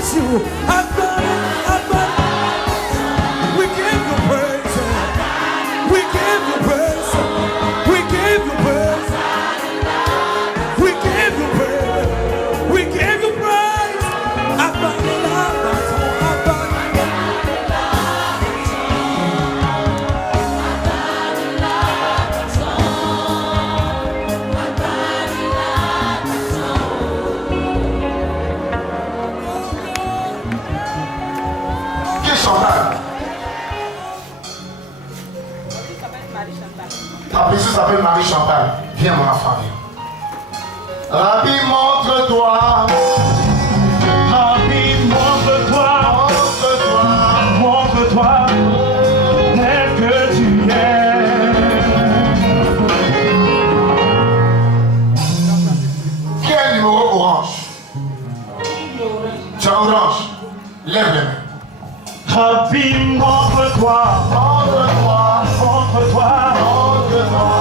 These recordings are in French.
praise you. We give you praise. We give you praise. We give you praise. We give you praise. We give you praise. Ta petite s'appelle Marie Chantal. Viens mon enfant. Rabbi, montre-toi. Rabbi, montre-toi. Montre-toi. Tel que tu es. Quel numéro orange? Tu as orange. Lève les mains. Rabbi, montre-toi. Montre-toi. Montre-toi.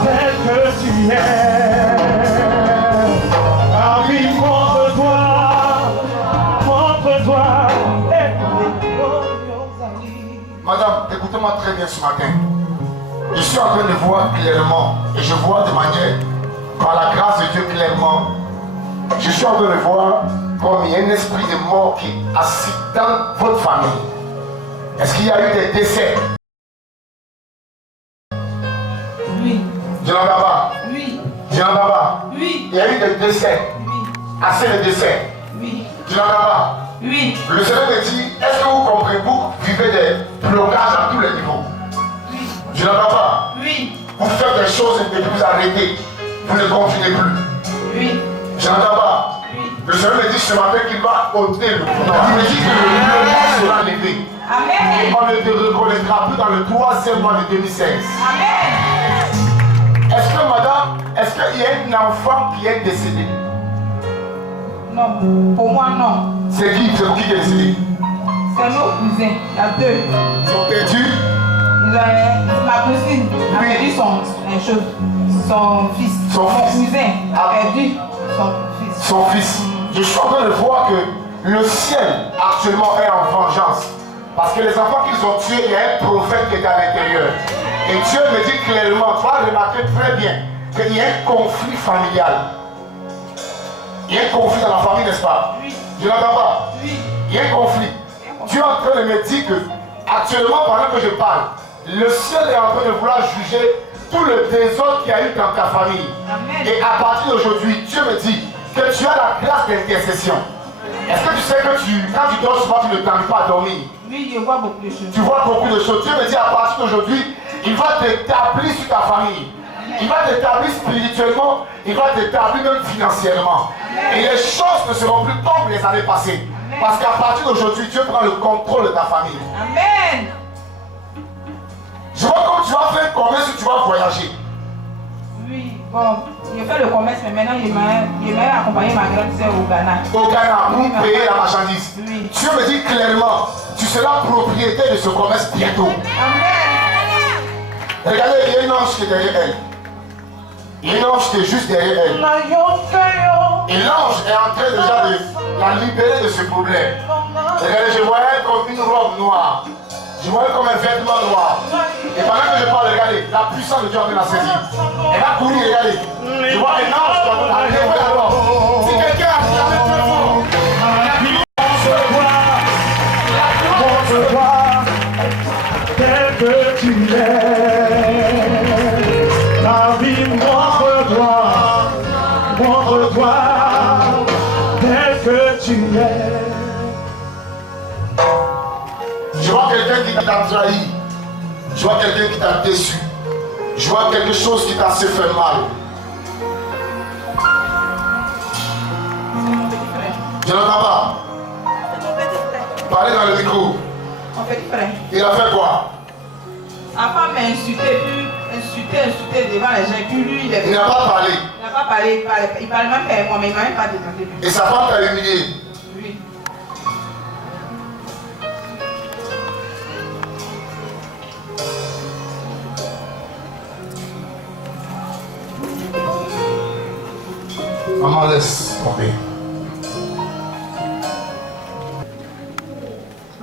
Tel que tu es. Rabbi, montre-toi. Montre-toi. Madame, écoutez-moi très bien ce matin. Je suis en train de voir clairement, et je vois de manière, par la grâce de Dieu clairement, je suis en train de voir comme il y a un esprit de mort qui est assis dans votre famille. Est-ce qu'il y a eu des décès? Oui. Djilababa. Oui. Djilababa. Oui. Il y a eu des décès. Oui. Assez de décès. Oui. Djilababa. Oui. Le Seigneur me dit, est-ce que vous comprenez, vous vivez des blocages à tous les niveaux? Oui. Djilababa. Oui. Vous faites des choses et vous arrêtez. Vous ne continuez plus. Oui. Djilababa. Oui. Le Seigneur me dit ce matin qu'il va ôter le pouvoir. Il me dit que le mur sera levé. Amen. On ne te reconnaîtra plus dans le 3e mois de 2016. Amen. Est-ce que madame, est-ce qu'il y a un enfant qui est décédé? Non, pour moi non. C'est qui qui est décédé? C'est nos cousins. Il y a deux. Ils sont perdus. Ma cousine a perdu son fils. Son Mon fils. cousin a perdu son fils. Son fils. Je suis en train de voir que le ciel actuellement est en vengeance. Parce que les enfants qu'ils ont tués, il y a un prophète qui est à l'intérieur. Et Dieu me dit clairement, tu vas remarquer très bien, qu'il y a un conflit familial. Il y a un conflit dans la famille, n'est-ce pas? Oui. Je n'entends pas. Oui. Il y a un conflit. Tu es en train de me dire que, actuellement, pendant que je parle, le ciel est en train de vouloir juger tout le désordre qu'il y a eu dans ta famille. Amen. Et à partir d'aujourd'hui, Dieu me dit que tu as la grâce d'intercession. Est-ce que tu sais que quand tu dors souvent, tu ne t'arrives pas à dormir? Oui, je vois beaucoup de choses. Tu vois beaucoup de choses. Dieu me dit à partir d'aujourd'hui, il va t'établir sur ta famille. Il va t'établir spirituellement, il va t'établir même financièrement. Et les choses ne seront plus comme les années passées. Parce qu'à partir d'aujourd'hui, Dieu prend le contrôle de ta famille. Amen. Je vois comme tu vas faire un commerce où tu vas voyager. Oui, bon, je fais le commerce, mais maintenant je vais accompagner ma grande sœur au Ghana. Au Ghana, pour payer la marchandise. Oui. Dieu me dit clairement, tu seras propriétaire de ce commerce bientôt. Amen. Regardez, il y a une ange qui est derrière elle. Il y a une ange qui est juste derrière elle. Et l'ange est en train déjà de la libérer de ce problème. Regardez, je voyais comme une robe noire. Je voyais comme un vêtement noir. Et pendant que je parle, regardez, la puissance de Dieu est en train de la saisir. Elle va courir, regardez. Je vois un ange qui est en train de la lever la robe. Si quelqu'un a regardé très fort, Montre-toi tel que tu es. La vie, montre-toi. Montre-toi tel que tu es. je vois quelqu'un qui t'a trahi. Je vois quelqu'un qui t'a déçu. Je vois quelque chose qui t'a assez fait mal. Je n'entends pas. Parlez dans le micro. Mon petit frère. Il a fait quoi? Sa femme m'a insulté devant les gens. Et puis lui, Il n'a pas parlé. Il n'a pas parlé. Il parle même pas avec moi, mais il ne m'a même pas demandé. Et sa femme t'a humilié. Oui. Maman, laisse tomber.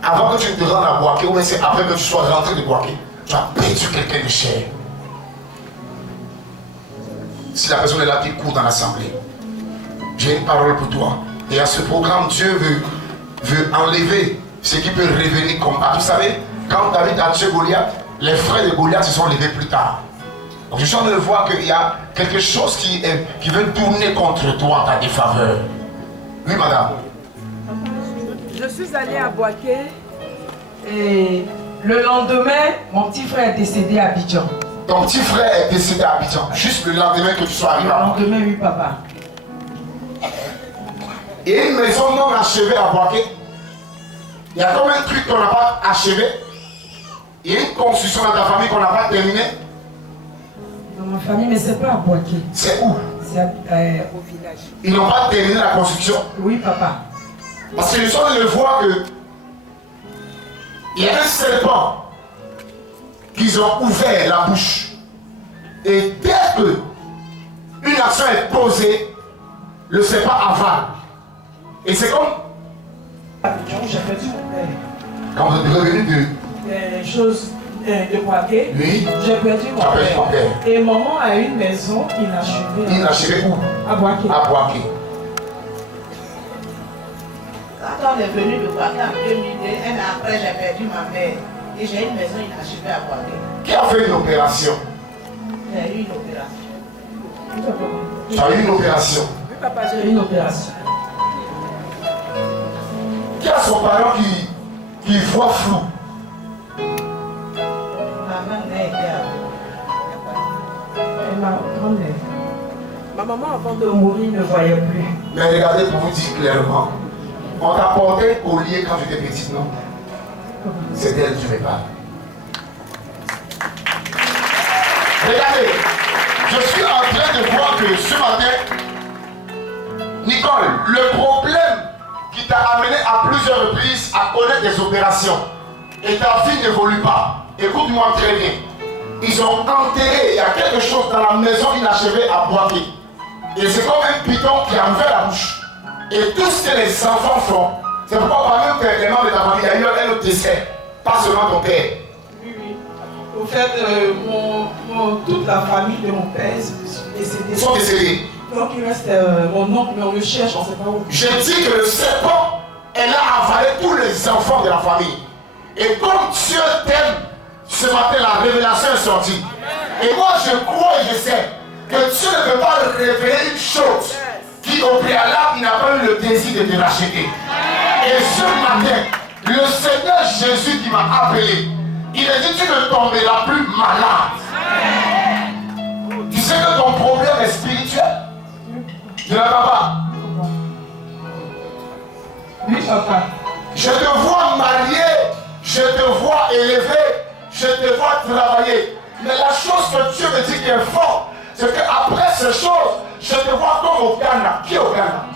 avant que tu ne te rendes à Boaké, ou bien c'est après que tu sois rentré de Boaké, tu as perdu quelqu'un de cher. Si la personne est là qui court dans l'assemblée, j'ai une parole pour toi. Et à ce programme, Dieu veut enlever ce qui peut revenir comme ça. Vous savez, quand David a tué Goliath, les frères de Goliath se sont levés plus tard. Donc je suis en train de voir qu'il y a quelque chose qui veut tourner contre toi en ta défaveur. Oui, madame. Je suis allée à Boaké et le lendemain, mon petit frère est décédé à Abidjan. Ton petit frère est décédé à Abidjan, juste le lendemain que tu sois arrivé. Le lendemain, oui, papa. Et une maison non achevée à Boaké. Il y a comme un truc qu'on n'a pas achevé. Il y a une construction dans ta famille qu'on n'a pas terminée. Dans ma famille, mais c'est pas à Boaké. C'est où? C'est au village. Ils n'ont pas terminé la construction. Oui, papa. Parce que je suis en train de voir que il y a un serpent qu'ils ont ouvert la bouche. Et dès que une action est posée, le serpent avale. Et c'est comme J'ai perdu mon père. quand vous êtes revenu de Chose de Boaké. lui, J'ai perdu mon tu as perdu ton père. père. Et maman a une maison inachevée. Inachevé où? À Boaké. À Boaké. Quand on est venu de Boaké en 2002, un an après, j'ai perdu ma mère. Et j'ai une maison inachevée à Boaké. Qui a fait une opération? J'ai eu une opération. Tu as eu une opération. Oui, papa, j'ai eu une opération. Qui a son parent qui voit flou? Ma maman n'a été Et ma grand-mère. Ma maman, avant de mourir, ne voyait plus. Mais regardez pour vous dire clairement. On t'a porté un collier quand j'étais petite, non? C'est d'elle que je me parle. Regardez, je suis en train de voir que ce matin, Nicole, le problème qui t'a amené à plusieurs reprises à connaître des opérations et ta vie n'évolue pas. Écoute-moi très bien. Ils ont enterré, il y a quelque chose dans la maison inachevée à Boaké. Et c'est comme un python qui a ouvert la bouche. Et tout ce que les enfants font, c'est pourquoi par même que les membres de ta famille, il y a eu un autre décès, pas seulement ton père. Oui, oui. Au fait, toute la famille de mon père est décédée. Ils sont décédés. Donc il reste mon oncle, mais on le cherche, on ne sait pas où. Je dis que le serpent, elle a avalé tous les enfants de la famille. Et comme Dieu t'aime, ce matin la révélation est sortie. Et moi je crois et je sais que Dieu ne peut pas révéler une chose qui au préalable n'a pas eu le désir de te racheter. Et ce matin, le Seigneur Jésus qui m'a appelé, il a dit tu ne tomberas plus malade. Tu sais que ton problème est spirituel. Je ne l'entends pas. Oui, papa. Je te vois marié, je te vois élevé, je te vois travailler. Mais la chose que Dieu me dit qui est forte, c'est qu'après ces choses, je te vois comme au Ghana. Qui est au Ghana?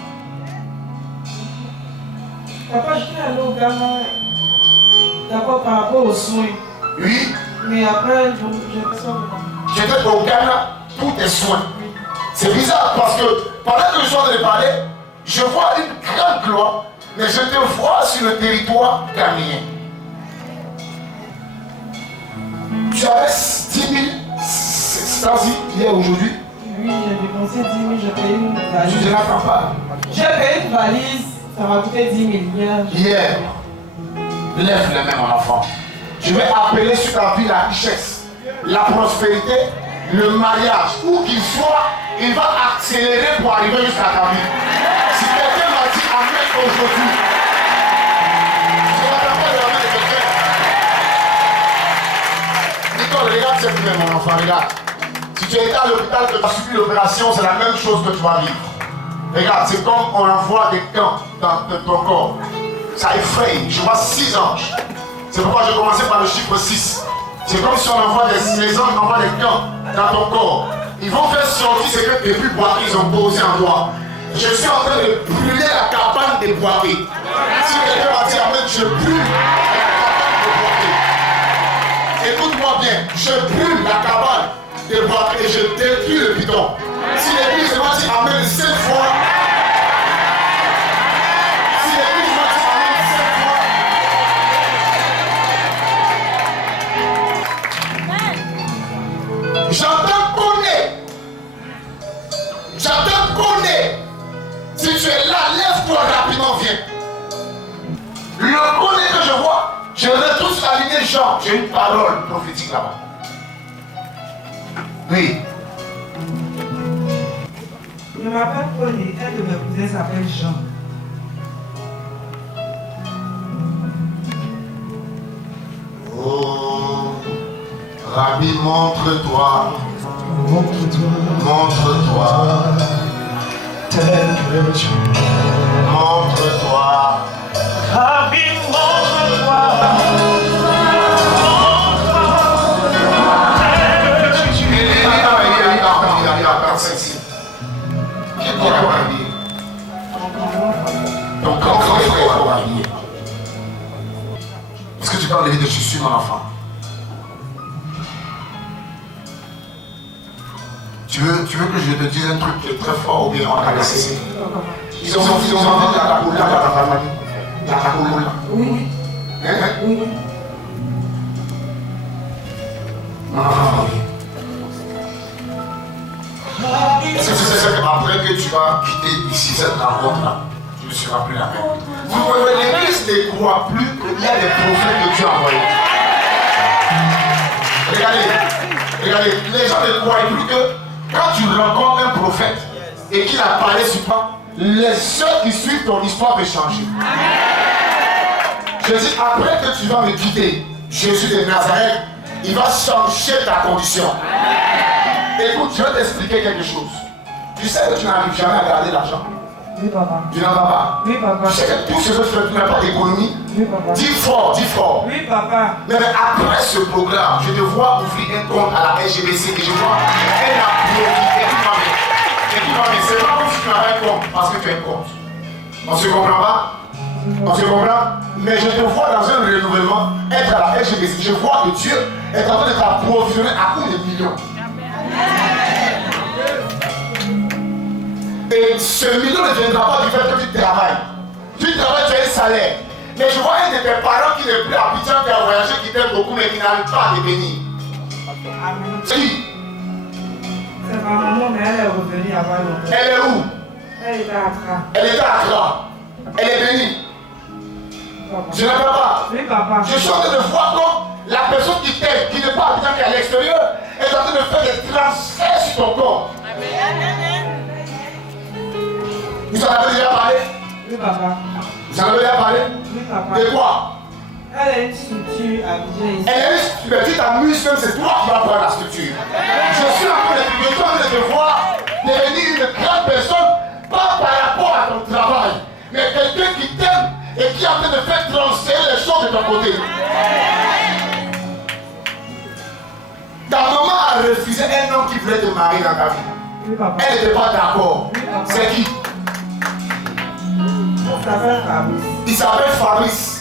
Papa, je suis allé au Ghana d'abord par rapport aux soins. Oui. Mais après, je me sens. J'étais au Ghana pour tes soins. C'est bizarre parce que pendant que je suis en train de parler, je vois une grande gloire, mais je te vois sur le territoire ghanéen. Tu avais 10 000 stasi hier aujourd'hui. Oui, j'ai dépensé 10 000, j'ai payé une valise. Tu ne l'entends pas. J'ai payé une valise, ça m'a coûté 10 000 hier. Hier, lève les mains, mon enfant. Je vais appeler sur ta vie la richesse, la prospérité, le mariage. Où qu'il soit, il va accélérer pour arriver jusqu'à ta vie. Si quelqu'un m'a dit Amen aujourd'hui, je n'attends pas de la main de quelqu'un. Nicole, regarde cette main, mon enfant, regarde. Si tu étais à l'hôpital, que tu as subi l'opération, c'est la même chose que tu vas vivre. Regarde, c'est comme on envoie des gants dans ton corps. Ça effraie. Je vois 6 anges. C'est pourquoi j'ai commencé par le chiffre 6. C'est comme si on envoie les anges envoient des gants dans ton corps. Ils vont faire sortir ce que depuis Boaké ils ont posé en toi. Je suis en train de brûler la cabane des Boaké. Si quelqu'un m'a dit Amen, je brûle la cabane des Boaké. Écoute-moi bien, je brûle la cabane des Boaké et je détruis le bidon. Si l'église m'a dit Amen 7 fois, si l'église m'a dit Amen 7 fois, tous alignés, Jean. J'ai une parole prophétique là-bas. Oui. Je m'appelle Connie, un de mes cousins s'appelle Jean. Oh, Rabbi, montre-toi. Montre-toi, Montre-toi. tel que tu es. Montre-toi. Rabbi, montre-toi. Ton grand frère est habillé. Est-ce que tu peux enlever des chaussures, mon enfant? Tu veux que je te dise un truc qui est très fort ou bien on va laisser? Ils ont envie de la couleur dans la famille. La couleur. Oui. Hein? Oui. Mon enfant, oui. Est-ce que tu sais qu'après que tu vas quitter ici cette rencontre-là, tu ne seras plus la même? Vous voyez, l'église ne croit plus qu'il y a des prophètes que Dieu a envoyés. Regardez, les gens ne croient plus que quand tu rencontres un prophète et qu'il a parlé sur toi, les seuls qui suivent ton histoire vont changer. Je dis, après que tu vas me quitter, Jésus de Nazareth, il va changer ta condition. Écoute, je vais t'expliquer quelque chose. Tu sais que tu n'arrives jamais à garder l'argent. Oui, papa. Tu n'en vas pas. Oui, papa. Tu sais que tout ce que tu fais, tu n'as pas d'économie. Oui, papa. Dis fort, dis fort. Oui, papa. Mais après ce programme, je te vois ouvrir un compte à la SGBC et je vois un appui. Et puis, c'est pas comme si tu n'avais un compte parce que tu as un compte. On se comprend pas? On se comprend? Mais je te vois dans un renouvellement être à la SGBC. Je vois que Dieu est en train de t'approvisionner à coups de millions. Et ce million ne viendra pas du fait que tu travailles. Tu travailles, tu as un salaire. Mais je vois un de tes parents qui n'est plus à Abidjan, qui a voyagé, qui t'aime beaucoup, mais qui n'arrive pas à te bénir. C'est qui? C'est ma maman, mais elle est revenue avant longtemps. Elle est où? Elle était à Accra. Elle est à Accra. Elle est bénie. Papa. Je n'entends pas. Oui, papa. Je suis en train de voir comme la personne qui t'aime, qui n'est pas à Abidjan, qui est à l'extérieur, est en train de faire des transferts sur ton corps. Vous en avez déjà parlé? Oui, papa. Vous en avez déjà parlé? Oui, papa. De quoi? Elle a une structure à Abidjan ici. Elle est, mais tu t'amuses même, c'est toi qui vas prendre la structure. Je suis en train de te voir devenir une grande personne, pas par rapport à ton travail, mais quelqu'un qui t'aime et qui est en train de faire transférer les choses de ton côté. Ta maman a refusé un homme qui voulait te marier dans ta vie. Oui, papa. Elle n'était pas d'accord. Oui, papa. C'est qui? Il s'appelle Fabrice. Il s'appelle Fabrice.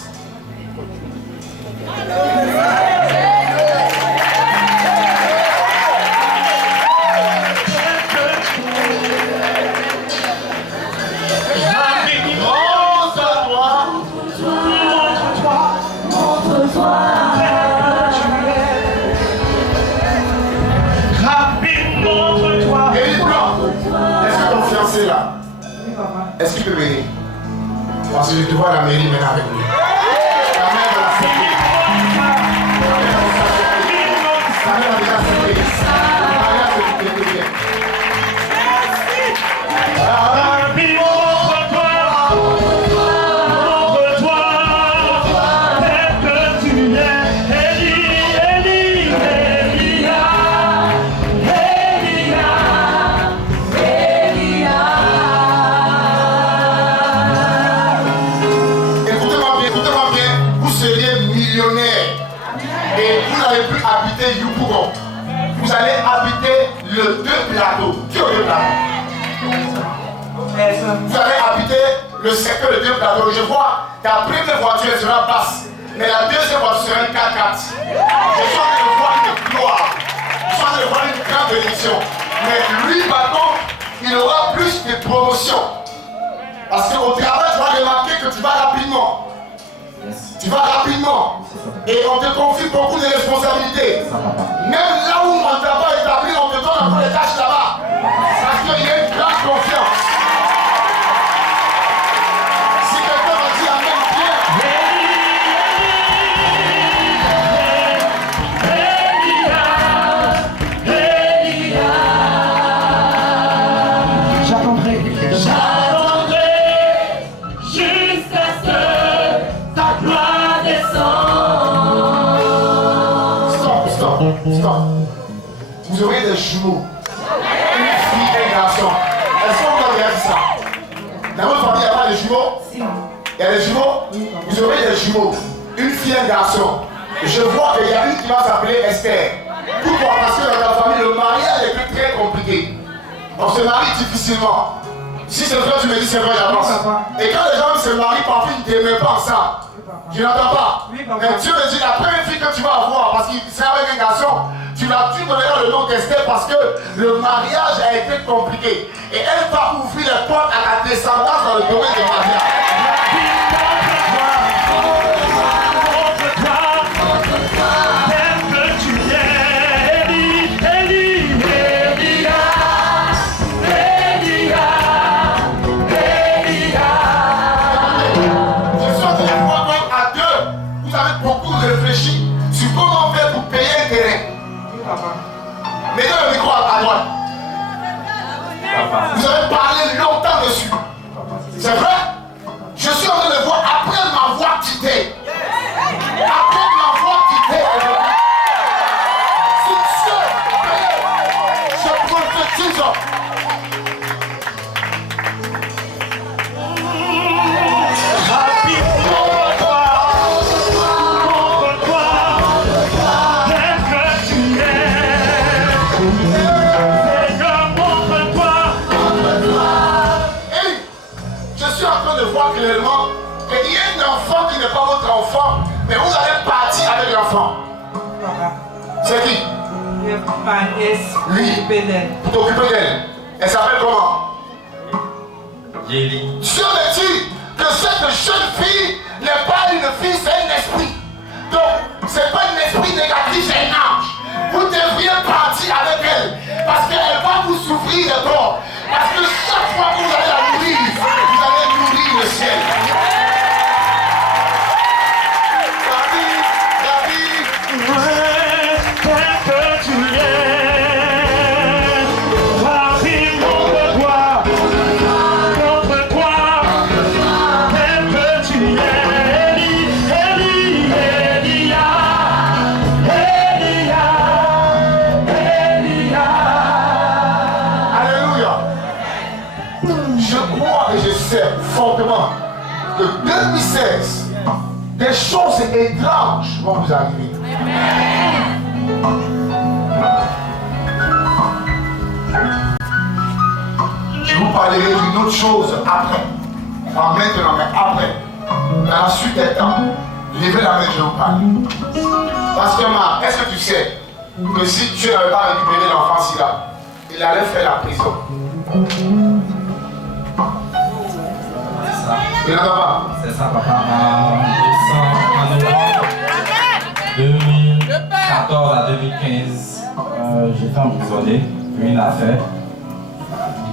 Là. Oui, papa. Est-ce qu'il peut venir? Parce que je te vois à la mairie maintenant avec lui. Ta mère va la sécurité. Ta mère va déjà sécurité. Ta mère va sécurité. Habiter Yopougon. Vous allez habiter le 2 plateaux. Qui est au 2 plateaux? Vous allez habiter le secteur de 2 plateaux. Je vois ta première voiture sera basse, mais la deuxième voiture sera un 4x4. Je suis en train de voir une gloire. Je suis en train de voir une grande bénédiction. Mais lui, par contre, il aura plus de promotion. Parce qu'au travail, tu vas remarquer que tu vas rapidement. Tu vas rapidement. Et on te confie beaucoup de responsabilités. Même là où on ne t'a pas établi, on te donne encore les tâches là-bas. Parce qu'il y a une grande confiance. Si quelqu'un va dire Amen, bien. vous aurez des jumeaux. Une fille et un garçon. Est-ce qu'on vous a déjà dit ça? Dans votre famille, il n'y a pas de jumeaux? Il y a des jumeaux? Vous aurez des jumeaux. Une fille et un garçon. Je vois qu'il y a une qui va s'appeler Esther. Pourquoi? Parce que dans la famille, le mariage est très compliqué. On se marie difficilement. Si c'est vrai, tu me dis c'est vrai, j'avance. Et quand les gens se marient, parfois ils ne t'aiment pas ensemble. Tu n'entends pas? Mais Dieu me dit, la première fille que tu vas avoir, parce qu'il sera avec un garçon, tu donneras le nom d'Esther parce que le mariage a été compliqué. Et elle va ouvrir les portes à la descendance dans le domaine du mariage. Mettez le micro à droite. Vous avez parlé longtemps dessus. C'est vrai? Je suis en train de voir après m'avoir quitté. Après m'avoir quitté. Si Dieu, je prophétise. Clairement, qu'il y a un enfant qui n'est pas votre enfant, mais vous allez partir avec l'enfant. C'est qui? Lui. Pour t'occuper d'elle. Elle s'appelle comment? Yéli. Dieu me dit que cette jeune fille n'est pas une fille, c'est un esprit. Donc, ce n'est pas un esprit négatif, c'est un ange. Vous devriez partir avec elle, parce qu'elle va vous souffrir de corps. Parce que chaque fois que vous allez la nourrir, vous allez nourrir le ciel. Fortement que 2016, des choses étranges vont vous arriver. Je vous parlerai d'une autre chose après. Pas maintenant, mais après. Dans la suite des temps, levez la main, je vous parle. Parce que Marc, est-ce que tu sais que si Dieu n'avait pas récupéré l'enfant Sila, il allait faire la prison? C'est ça, papa. En novembre 2014 à 2015, j'ai fait emprisonner pour une affaire.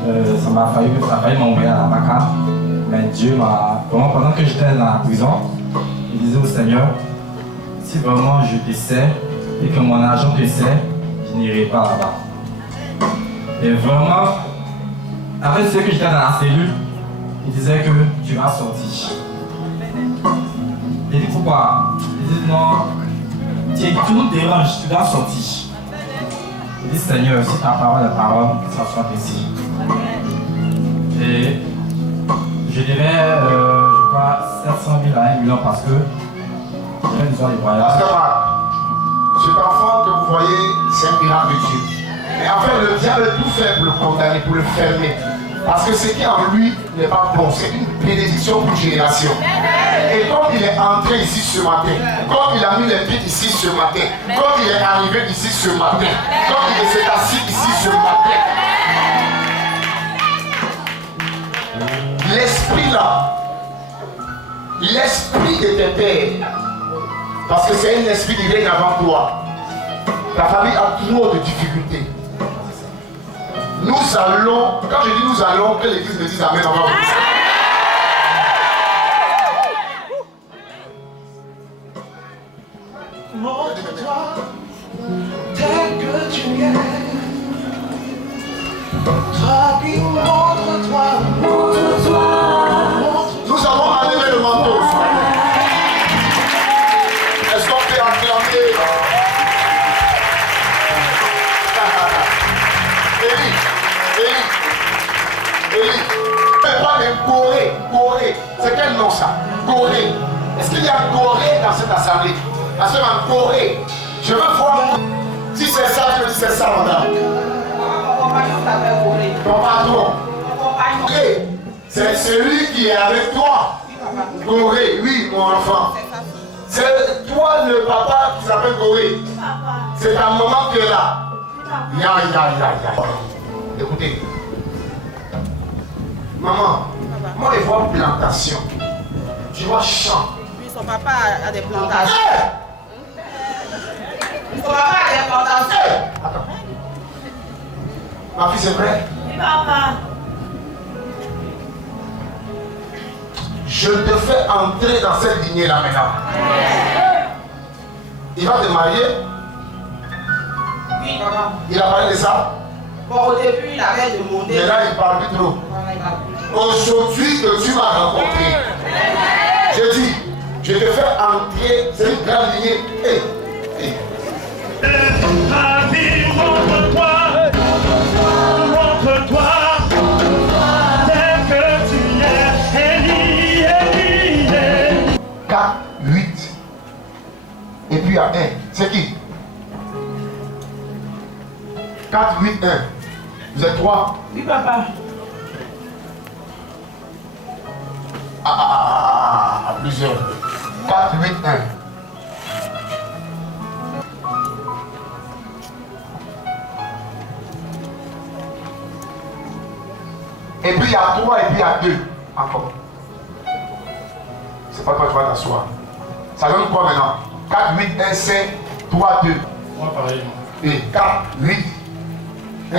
Ça m'a failli m'envoyer à la Maca. Mais Dieu m'a. Pendant que j'étais dans la prison, il disait au Seigneur, si vraiment je te sais et que mon agent te sait, je n'irai pas là-bas. Et vraiment, après ce que j'étais dans la cellule, il disait que tu vas sortir. Il dit pourquoi? Il dit non, tu nous déranges, tu dois sortir. Il dit Seigneur, si ta parole est parole, que ça soit ici. Et je dirais, je crois, 700 000 à 1 million parce que j'ai une histoire de voyage. Pasteur Marc, cet enfant que vous voyez, c'est un miracle de Dieu. Mais en fait, le diable est tout fait pour le condamner, pour le fermer. Parce que ce qui est en lui n'est pas bon, c'est une bénédiction pour une génération. Et comme il est entré ici ce matin, comme il a mis les pieds ici ce matin, comme il est arrivé ici ce matin, comme il s'est assis ici ce matin, l'esprit là, l'esprit de tes pères, parce que c'est un esprit qui règne avant toi, ta famille a trop de difficultés. Nous allons, quand je dis nous allons, que l'église me dise amen, on va vous dire. Montre-toi tel que tu es. Montre-toi, montre-toi. Nous avons enlevé le manteau. Est-ce qu'on peut acclamer? Est-ce qu'il y a Corée dans cette assemblée? Parce que en Corée, je veux voir si c'est ça, je dis c'est ça, madame. Mon compagnon s'appelle Corée. Ton patron. Mon compagnon. Corée, c'est celui qui est avec toi. Corée, oui, mon enfant. C'est toi le papa qui s'appelle Corée. C'est ta maman qui est là. Ya. Écoutez. Maman, moi je vois plantation. Je vois champ. Oui, son papa a des plantations. Hey! Son papa a des plantations. Hey! Attends. Ma fille, c'est vrai? Oui, papa. Je te fais entrer dans cette lignée là maintenant. Il va te marier. Oui, papa. Il a parlé de ça. Bon, au début, il avait demandé. Mais là, il parle plus trop. Aujourd'hui que tu m'as rencontré, je dis, je te fais entrer, c'est une grande lignée. Hey, hey. La vie montre-toi, tel que tu es, Élie. 4, 8. Et puis il y a 1. C'est qui? 4, 8, 1. Vous êtes 3. Oui, papa. Plusieurs. 4, 8, 1. Et puis il y a 3 et puis il y a 2. Encore. C'est pas toi, tu vas t'asseoir. Ça donne quoi maintenant? 4, 8, 1, 5, 3, 2. Moi, pareil. Et 4, 8, 1,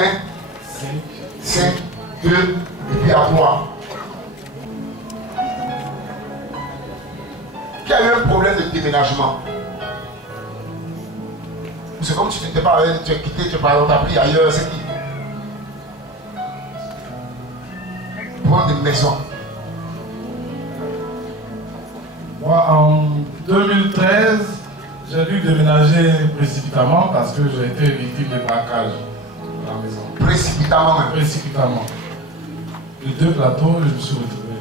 5, 2, et puis il y a 3. Qui a eu un problème de déménagement? C'est comme si tu n'étais pas, tu as quitté, tu as pris ailleurs, c'est qui? Prendre des maisons. Moi, en 2013, j'ai dû déménager précipitamment parce que j'ai été victime de braquage à la maison. Précipitamment même. Précipitamment. Les 2 plateaux, je me suis retrouvé.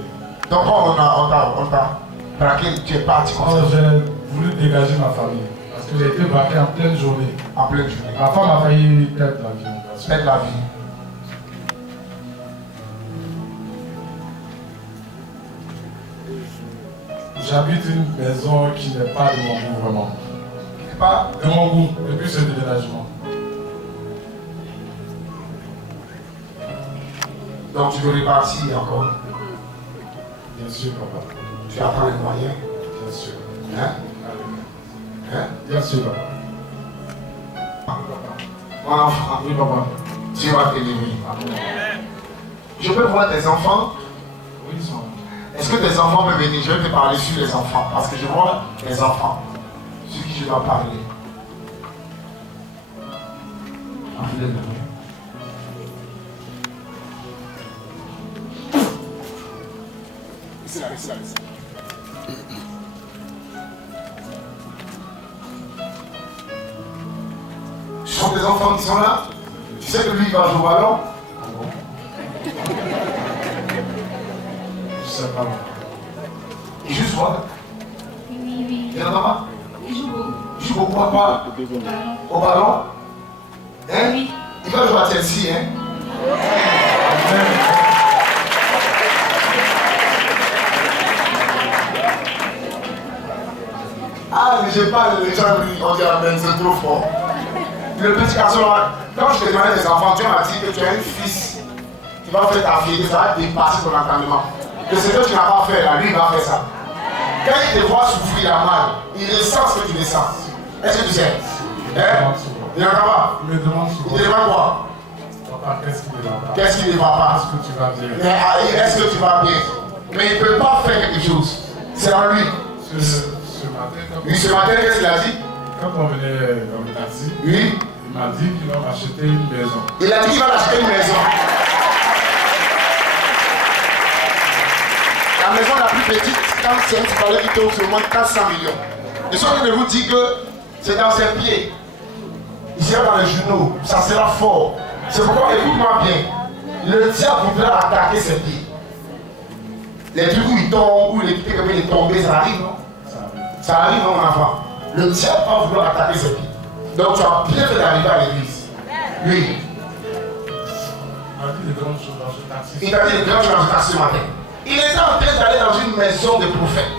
Donc on t'a braqué, tu es parti comme ça. J'ai voulu dégager ma famille parce que j'ai été braqué en pleine journée. En pleine journée. Ma femme a failli perdre la vie. Perdre la vie. J'habite une maison qui n'est pas de mon goût vraiment. Qui n'est pas De mon goût, depuis ce déménagement. Donc tu veux repartir encore. Bien sûr, papa. Tu apprends les moyens. Bien sûr. Hein? Hein? Bien sûr, papa. Mon enfant, Oui, papa. tu vas t'élever. Je peux voir tes enfants. Oui, ils sont. Est-ce que tes enfants peuvent venir? Je vais te parler sur les enfants. Parce que je vois les enfants sur qui je dois parler. Ici là, ici là, ici. Ce sont tes enfants qui sont là. Tu sais que lui il va jouer au ballon. Je sais pas. Il joue souvent. Oui. Il n'entend pas? Il joue beaucoup. Il joue beaucoup à quoi? Au ballon. Hein? Oui. Il va jouer à Chelsea, hein? Ah, mais j'ai pas les gens, on dit amen, c'est trop fort. Le petit garçon là, quand je te demandais des enfants, tu m'as dit que tu as un fils qui va faire ta fille, ça va dépasser ton entendement. Que ce que tu n'as pas fait là, lui il va faire ça. Quand il te voit souffrir, il a mal, il ressent ce que tu ressens. Est-ce que tu sais? Hein? Il n'entend pas? Il me demande souvent. Il te demande quoi? Papa, qu'est-ce qui ne va pas? Qu'est-ce qui ne va pas? Est-ce que tu vas bien? Mais est-ce que tu vas bien? Mais il ne peut pas faire quelque chose. C'est en lui. Ce matin, Oui, ce matin, qu'est-ce qu'il a dit? quand on venait dans le taxi, Oui. il m'a dit qu'il va m'acheter une maison. Il a dit qu'il va acheter une maison. La maison la plus petite, quand c'est un petit palais qui tourne sur moins de 400 millions. Et ça, je vous dis que c'est dans ses pieds. Il sera dans les genoux. Ça sera fort. C'est pourquoi, écoute-moi bien. Le diable voudra attaquer ses pieds. Les trucs où il tombe, où il est tombé, ça arrive, non? Ça Ça arrive à mon enfant. Le diable va vouloir attaquer ses pieds. Donc tu as bien fait d'arriver à l'église. Oui. Il t'a dit de grandes choses dans ce taxi ce matin. Il était en train d'aller dans une maison de prophètes.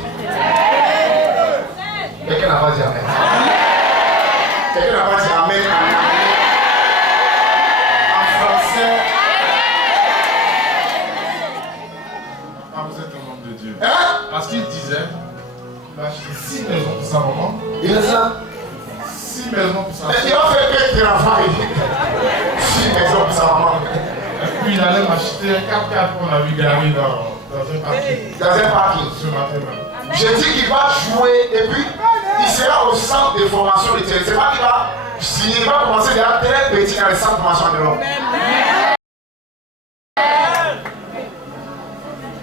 Quelqu'un n'a pas dit amen. Quelqu'un n'a pas dit amen. En français. Vous êtes un homme de Dieu. Hein? Parce qu'il disait, il a acheté 6 maisons pour sa maman. Il a ça. 6 maisons pour sa maman. Il a fait que tu travailles. 6 maisons pour sa maman. Et puis il allait m'acheter un 4x4 qu'on a vu garer dans un parking. Dans un parking. Ce matin même. Je dis qu'il va jouer et puis il sera au centre de formation de Thierry. C'est pas qu'il va signer, il va commencer déjà très petit dans le centre de formation de l'homme.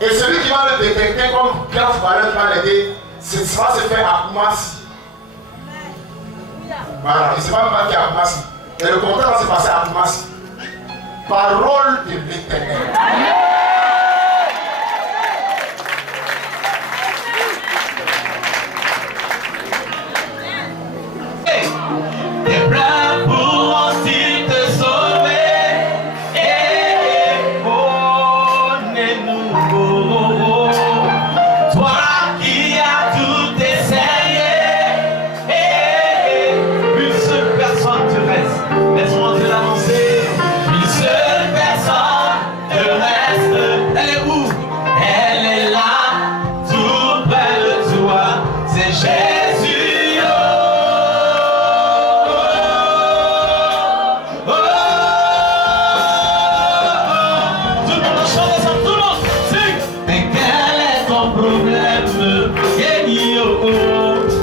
Et celui qui va le détecter comme grand footballeur qui va l'aider, ça va se faire à Koumassi. Voilà, il ne sait pas même qui est à Koumassi. Et le contrat va se passer à Koumassi. Parole de l'Éternel. Tes plans pourront-ils te sauver? Connais-nous, toi qui as tout essayé. Une seule personne te reste. Laisse-moi te l'annoncer. Une seule personne te reste. Elle est où? Elle est là, tout près de toi. C'est Jésus.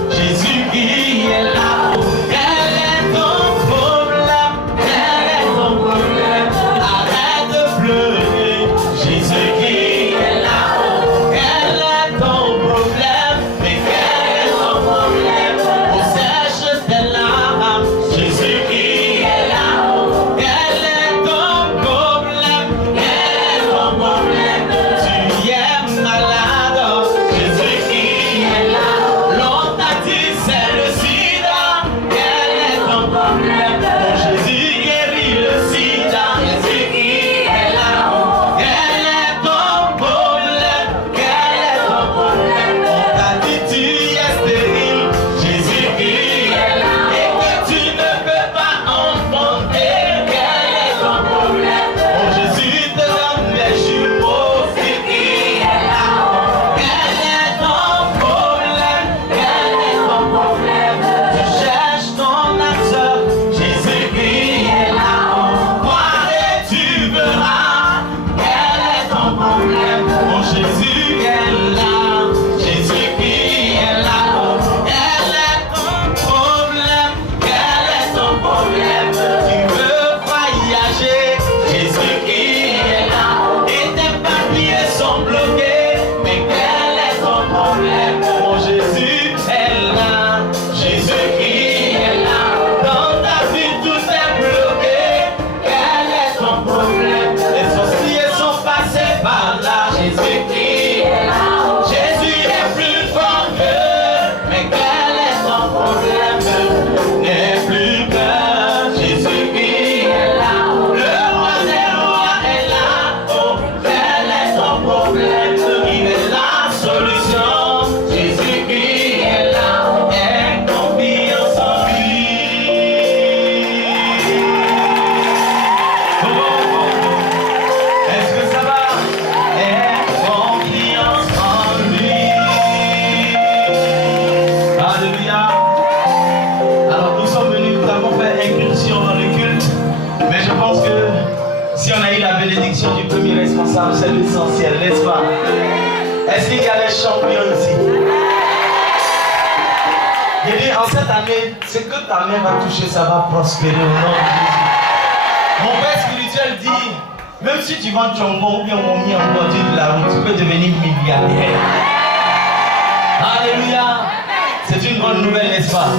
Jésus qui est là, quel est ton problème? Quel est ton problème? Arrête de pleurer. Jésus qui est là, quel est ton problème? Mais quel est ton problème? On sèche tes larmes. Jésus qui est là, quel est ton problème? Quel est ton problème? Tu es malade. Jésus qui est là. L'on t'a dit c'est le sida. Quel est ton problème? Mon Jésus guérit le sida. Jésus qui est là. Quel est ton problème? Quel est ton problème? On t'a dit tu es stérile. Jésus qui est là. Et que tu ne peux pas enfanter. Quel est ton problème? Mon Jésus te donne les jumeaux. Jésus qui est là. Quel est ton problème? Quel est ton problème? Tu cherches ton âme sœur. Jésus qui est là. Crois et tu verras. Quel est ton problème? Mon Jésus est là. Jésus qui est là. Quel est ton problème? Quel est ton problème? Tu veux voyager. Jésus qui est là. Et tes papiers sont bloqués. Mais quel est ton problème? Mon Jésus est là. Jésus qui est là. Dans ta vie tout est bloqué. Quel est ton problème? Les sorciers sont passés par là. Jésus qui est là. Jésus est plus fort qu'eux. Mais quel est ton problème? N'aie plus peur. Jésus qui est là. Le roi des rois est là. Oh, quel est ton problème? Il est la solution. Jésus qui est là. Aie confiance en lui. Oh, oh, oh. Est-ce que ça va? Aie confiance en lui. Alléluia. Alors nous sommes venus, nous avons fait incursion dans le culte. Mais je pense que si on a eu la bénédiction du premier responsable, c'est l'essentiel, n'est-ce pas? Est-ce qu'il y a les champions ici? Il dit en cette année, ce que ta main va toucher, ça va prospérer au nom de Jésus. Mon père spirituel dit, même si tu vends Tchongo ou bien Momi en bordure de la route, tu peux devenir milliardaire. Alléluia. C'est une bonne nouvelle, n'est-ce pas?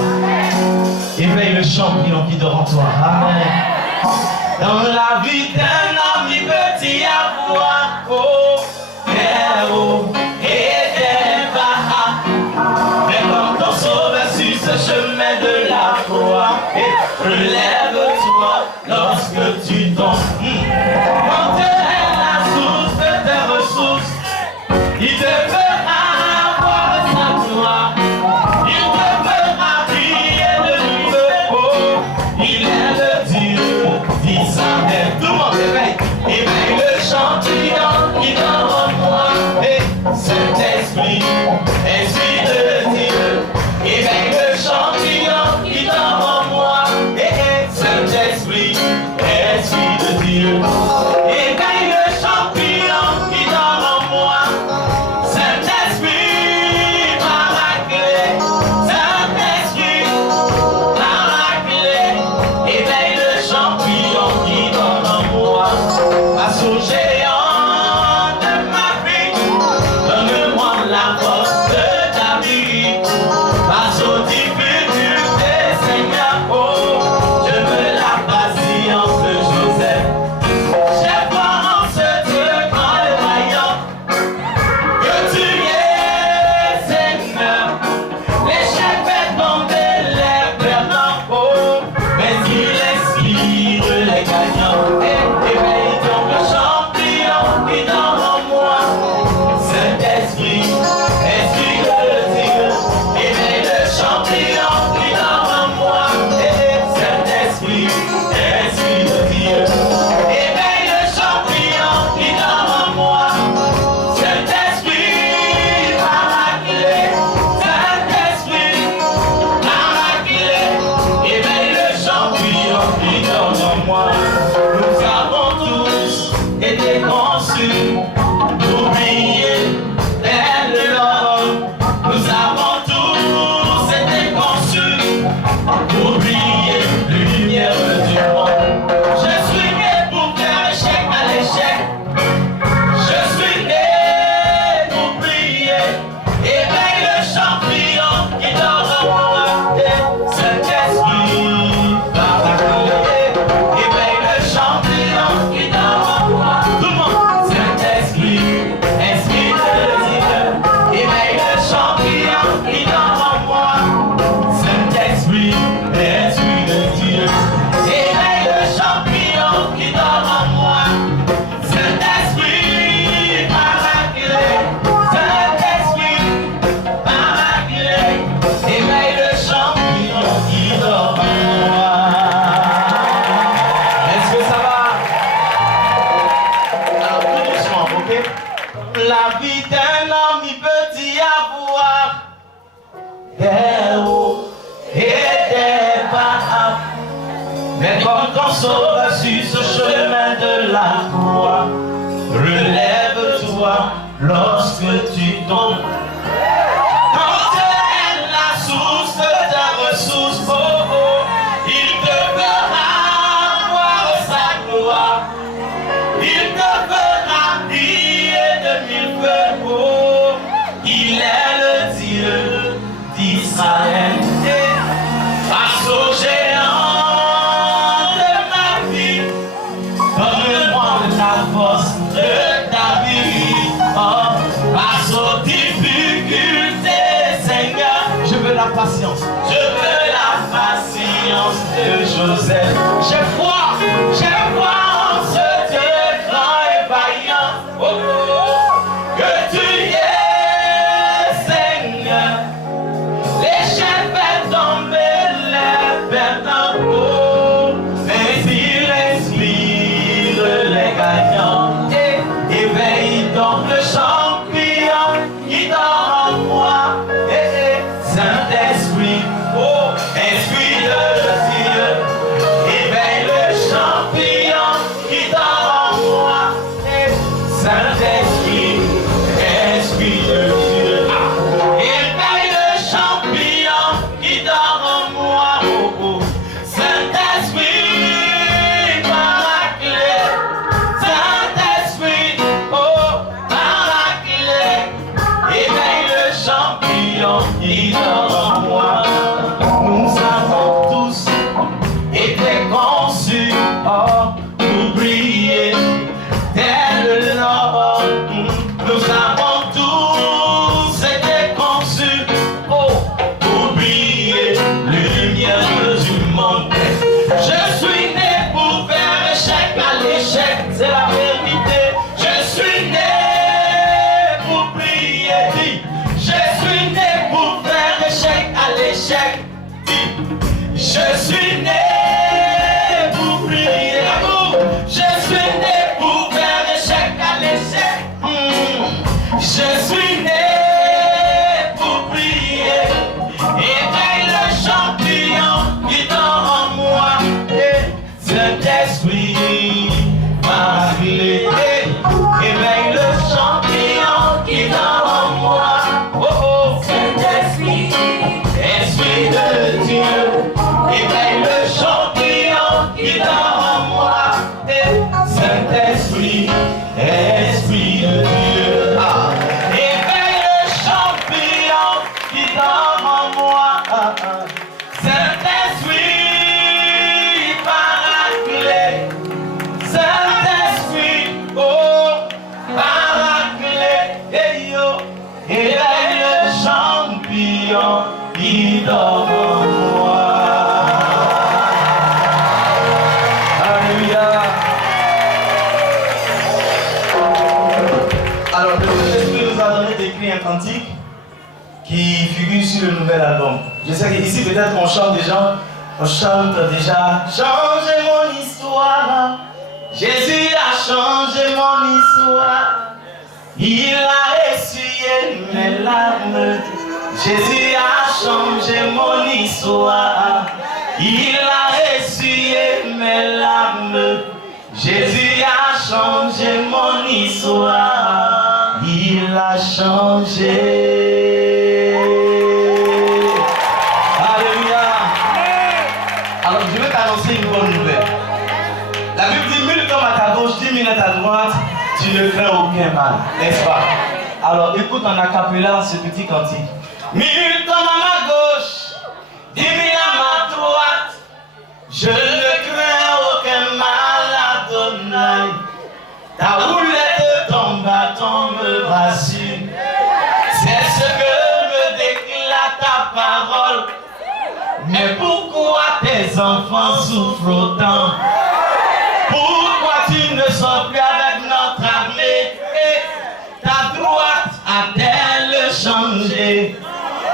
Éveille le champion qui dort en toi. Amen. Dans la vie d'un homme, il peut y avoir des hauts et des bas. Mais quand on ce chemin de la croix. Et relève-toi lorsque tu tombes. Quand Dieu est la source de tes ressources, il te fera voir sa gloire. Il te fera briller de nouveau. Il est le Dieu d'Israël. Tout le monde éveille. Éveille le champion qui dort en moi. Et Saint-Esprit, Esprit de Dieu. Éveille le champion qui dort en moi. Et Saint-Esprit, Esprit de Dieu. Éveille le champion qui dort en moi. Saint-Esprit, par la clé. Saint-Esprit, par la clé. Éveille le champion qui dort en moi. Face au géant de ma vie, donne-moi la force de ta vie. Face aux difficultés, Seigneur, oh, je veux la patience de Joseph. J'ai foi en ce Dieu grand et vaillant, que tu es, Seigneur. L'échec fait tomber les perdants, oh, mais il inspire les gagnants. Éveille donc le champion qui dort en moi. Saint-Esprit, Esprit de Dieu. Éveille le champion qui dort en moi. Saint-Esprit, Esprit de Dieu. Éveille le champion qui dort en moi. Saint-Esprit, par la clé. Saint-Esprit, par la clé. Éveille le champion qui dort en moi. Nous avons tous été conçus pour briller tel l'or. Nous avons tous été conçus pour briller lumière du monde. Je suis né pour faire échec à l'échec. Je suis né pour briller. Éveille le champion qui dort en moi. Saint-Esprit, par la clé. Éveille le champion qui dort en moi. Tout le monde. Saint-Esprit, Esprit de Dieu. Éveille le champion qui dort en moi. Saint-Esprit, Esprit de Dieu. Éveille le champion qui dort en moi. Saint-Esprit, par la clé. Saint-Esprit, par la clé. Éveille le champion qui dort en moi. Est-ce que ça va? Alors tout doucement, ok? La vie d'un homme, il peut y avoir des hauts et des bas. Mais comme ton sauveur sur ce chemin de la croix, relève-toi lorsque tu tombes. Quand Dieu est la source de ta ressource, oh, oh, il te fera voir sa gloire. Il te fera briller de mille feux, oh, il est le Dieu d'Israël. Face au géant de ma vie, donne-moi la force de ta vie. Oh, face aux difficultés, Seigneur, je veux la patience. Je veux la patience de Joseph. J'ai foi en ce Dieu grand et vaillant. Oh, oh, que tu es, Seigneur. L'échec fait tomber les perdants, oh, mais il inspire les gagnants. Éveille donc le champion qui dort en moi. Saint-Esprit, oh, Esprit de Dieu. Éveille le champion qui dort en moi. Saint-Esprit, Esprit de Dieu. Éveille le champion qui dort en moi. Oh, oh. Saint-Esprit, par la clé. Saint-Esprit, oh, par la clé. Éveille le champion qui dort en moi. l'échec. Je suis né pour prier l'amour. Je suis né pour faire échec à l'échec. Je suis né pour prier. Éveille le champion qui dort en moi. Saint-Esprit, ma clé. Éveille le champion qui dort en moi. Oh oh, Saint-Esprit, Esprit de Dieu. Éveille le champion qui dort en moi. Saint-Esprit, Esprit de Dieu. Éveille le champion qui dort en moi. Saint-Esprit, paraclet. Saint-Esprit, oh, paraclet. Hey yo, éveille le champion qui dort en moi. Alléluia. Alors, le Saint-Esprit nous a donné d'écrire un cantique qui figure sur le nouvel album. Je sais qu'ici, peut-être on chante déjà. Changez mon histoire. Jésus a changé mon histoire. Il a essuyé mes larmes. Jésus a changé mon histoire. Il a essuyé mes larmes. Jésus a changé mon histoire. Il a changé. Alléluia. Alors je vais t'annoncer une bonne nouvelle. La Bible dit 1000 hommes à ta gauche, 10 000 à ta droite, tu ne crains aucun mal, n'est-ce pas? Alors écoute en acapella ce petit cantique. 1000 hommes à ma gauche, 10 000 à ma droite, je ne crains aucun mal, Adonai. Ta roulette, ton bâton me rassure. C'est ce que me déclare ta parole. Mais pourquoi tes enfants souffrent autant? Pourquoi tu ne sors plus avec notre armée? Ta droite a-t-elle changé?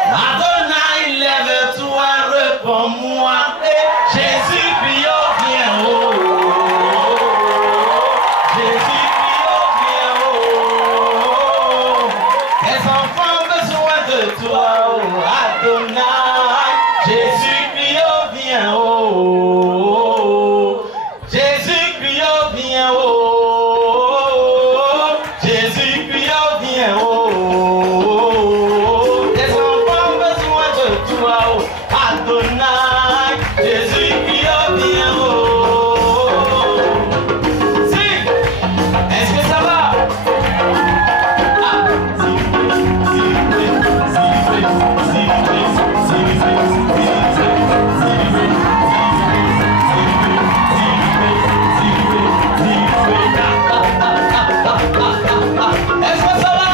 Adonai, lève-toi, réponds-moi. Jésus, puis oh, viens haut. Jésus, puis oh, viens haut. Tes enfants ont besoin de toi, oh Adonai. Jésus, puis oh, viens haut. Jésus, puis oh, viens haut. Jésus, puis oh, viens haut. Tes enfants ont besoin de toi, oh Adonai. Jésus, puis oh, viens haut. Si, est-ce que ça va? Ah, est-ce que ça va?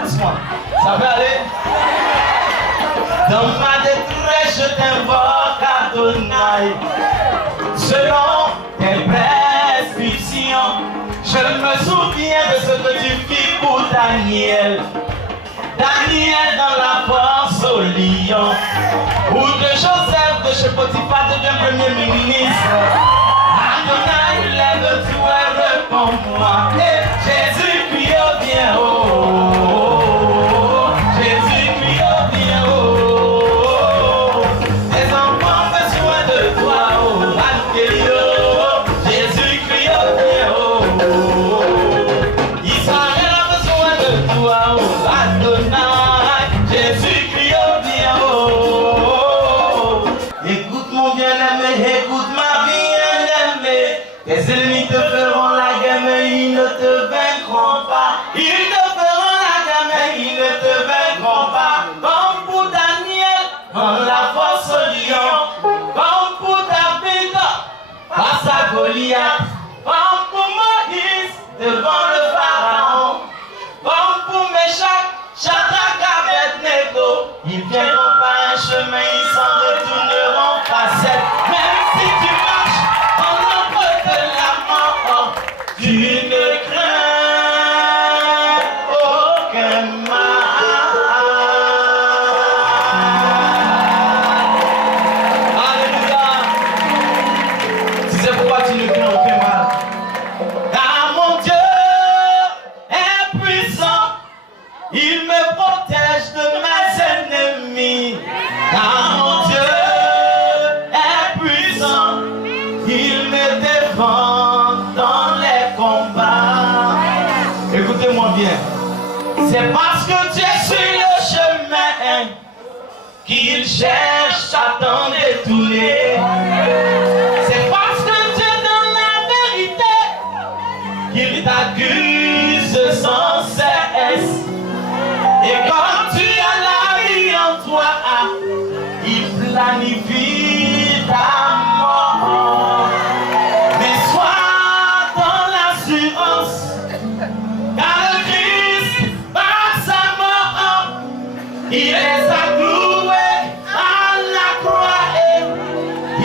Doucement. Ça va aller? Dans ma détresse, je t'invoque, Adonai. Selon tes prescriptions, je me souviens de ce que tu fis pour Daniel. Daniel dans la force au lion. Ou de Joseph de chez Potiphar devient premier ministre. Adonai, lève-toi et réponds-moi. Jésus, puis oh, viens haut. Jésus, puis oh, viens haut. Tes enfants ont besoin de toi, oh Alléluia. Jésus, puis oh, viens haut. Israël a besoin de toi, oh Adonai. Jésus, puis oh, viens haut. Écoute mon bien-aimé, écoute ma bien-aimée. Tes ennemis te feront la guerre, mais ils ne te vaincront pas. Ils te feront la guerre, mais ils ne te vaincront pas. Comme pour Daniel, en la force au lion. Comme pour David, face à Goliath. Comme pour Moïse, devant le Pharaon. Comme pour Méchach, Shadrach, Abednego. Ils viendront par un chemin, ils s'en retourneront pas sept. Même si tu marches en l'ombre de la mort, tu ne crains aucun mal. Il me protège de mes ennemis. Car mon Dieu est puissant. Il me défend dans les combats. Écoutez-moi bien. C'est parce que tu es sur le chemin qu'il cherche à t'en détourner. C'est parce que tu es dans la vérité qu'il t'accuse sans cesse. Et quand tu as la vie en toi, il planifie ta mort. Mais sois dans l'assurance, car le Christ, par sa mort, il les a cloués à la croix et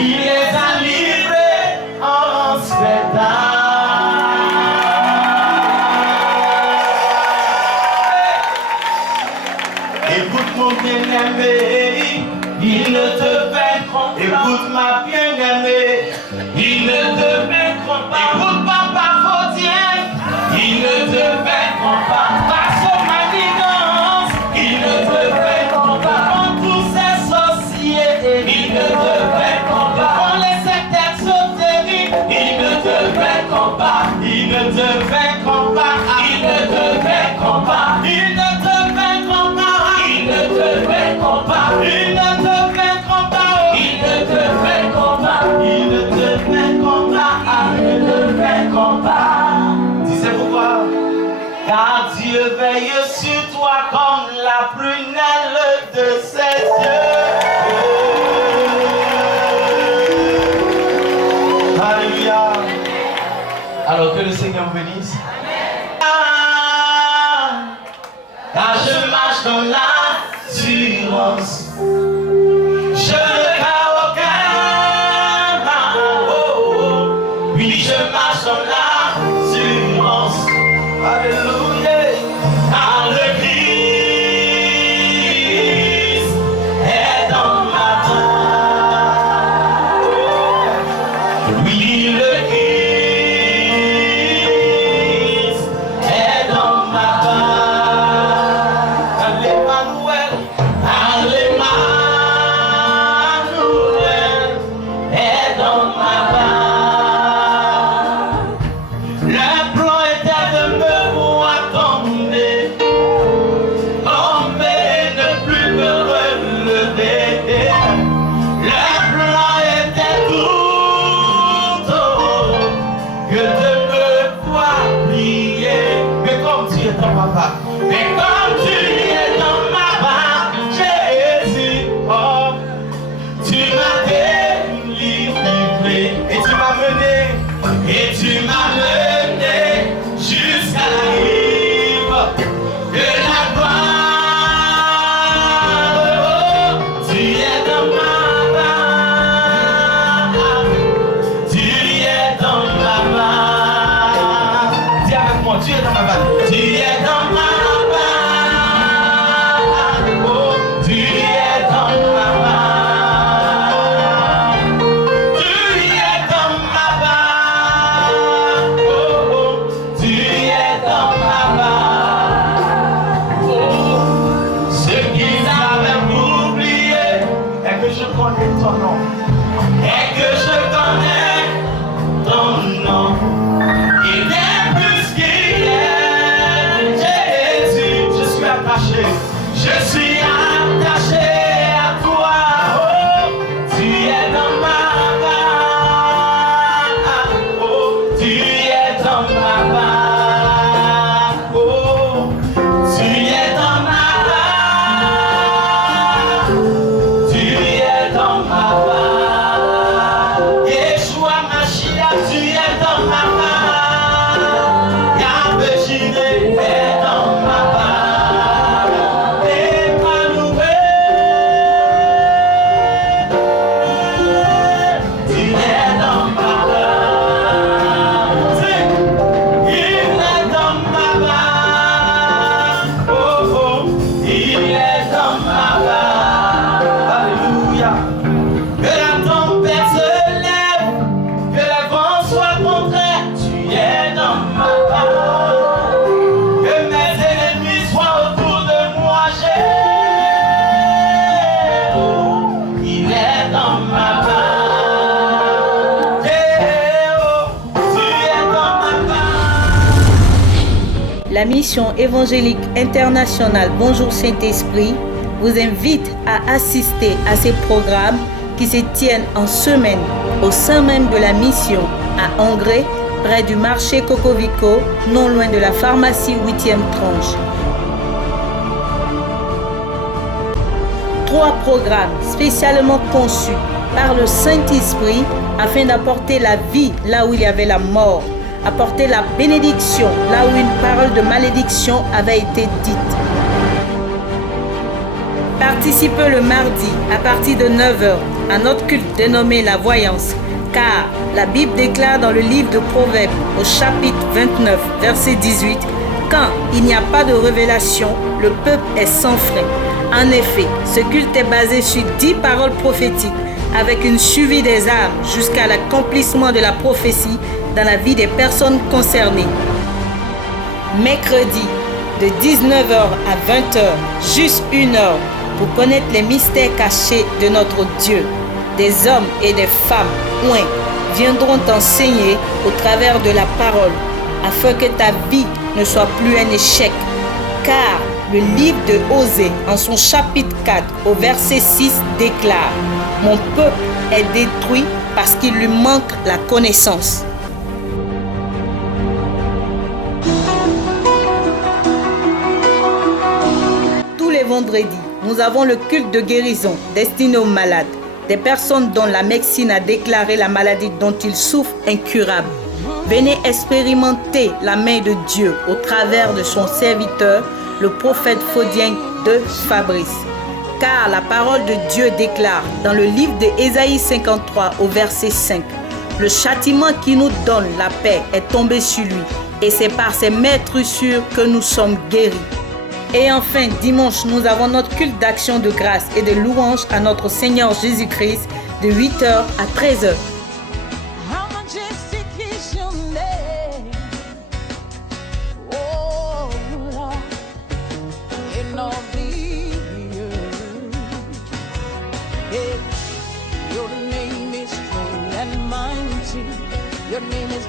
il les a livrés en spectacle. Écoute mon bien-aimé, il ne te vaincra pas. Écoute ma bien-aimée, il ne te vaincra pas. Écoute papa Fautien, il ne te vaincra pas. Face aux manigances, il ne te vaincra pas. Contre tous ces sorciers, il ne te vaincra pas. Contre les sectes exotériques, il ne te vaincra pas. Il ne te vaincra pas. Il ne te vaincra pas. Il ne te vaincra pas. Il ne te vaincra pas. Il ne te vaincra pas. Il ne te vaincra pas. Il ne te vaincra pas. Il ne te vaincra pas. Tu sais pourquoi? Car Dieu veille sur toi comme la prunelle de ses yeux. Alléluia. Alors que le Seigneur vous bénisse. Car je marche dans l'assurance. Je ne crains aucun mal. Oh, oh. Oui, je marche dans l'assurance. Alléluia. Car le Christ est dans ma main. Oui, le Christ est dans ma main. Alléluia. Alléluia est dans ma main. Le plan était de me voir tomber, tomber, ne plus me relever. Le plan était tout autre que de me voir plier. Mais comme tu es dans ma main, mais comme tu es dans ma main, Jésus, oh, tu m'as délivré et tu m'as mené, jusqu'à la rive de la gloire. Oh, tu es dans ma main, tu es dans ma main. Dis avec moi, tu es dans ma main. Tu es dans ma main. Oh, tu es dans ma main. Tu es dans ma main. Oh, oh, tu es dans ma main. Oh, ce qu'ils avaient oublié est que je connais ton nom. Et que je connais ton nom. Il est plus qu'il est. Jésus, je suis attaché. Je suis attaché à toi. Oh, tu es dans ma main. Oh, tu es dans ma main. Oh, tu es dans ma main. Tu es dans ma main. Yeshua Mashiach, tu es dans ma main. Yahvé Jireh est dans ma main. Emmanuel. mission évangélique internationale Bonjour Saint-Esprit vous invite à assister à ces programmes qui se tiennent en semaine au sein même de la mission à Angré, près du marché Cocovico, non loin de la pharmacie 8e tranche. 3 programmes spécialement conçus par le Saint-Esprit afin d'apporter la vie là où il y avait la mort, apporter la bénédiction là où une parole de malédiction avait été dite. Participez le mardi à partir de 9h à notre culte dénommé la voyance, car la Bible déclare dans le livre de Proverbes au chapitre 29 verset 18, quand il n'y a pas de révélation, le peuple est sans frein. En effet, ce culte est basé sur 10 paroles prophétiques avec une suivi des âmes jusqu'à l'accomplissement de la prophétie dans la vie des personnes concernées. Mercredi, de 19h à 20h, juste 1 heure, pour connaître les mystères cachés de notre Dieu. Des hommes et des femmes, viendront t'enseigner au travers de la parole, afin que ta vie ne soit plus un échec. Car le livre de Osée, en son chapitre 4, au verset 6, déclare « Mon peuple est détruit parce qu'il lui manque la connaissance. » Tous les vendredis, nous avons le culte de guérison destiné aux malades, des personnes dont la médecine a déclaré la maladie dont ils souffrent incurable. Venez expérimenter la main de Dieu au travers de son serviteur, le prophète Fodien de Fabrice. Car la parole de Dieu déclare dans le livre d'Ésaïe 53 au verset 5, « Le châtiment qui nous donne la paix est tombé sur lui, et c'est par ses maîtrissures que nous sommes guéris. » Et enfin, dimanche, nous avons notre culte d'action de grâce et de louange à notre Seigneur Jésus-Christ de 8h à 13h. Your name is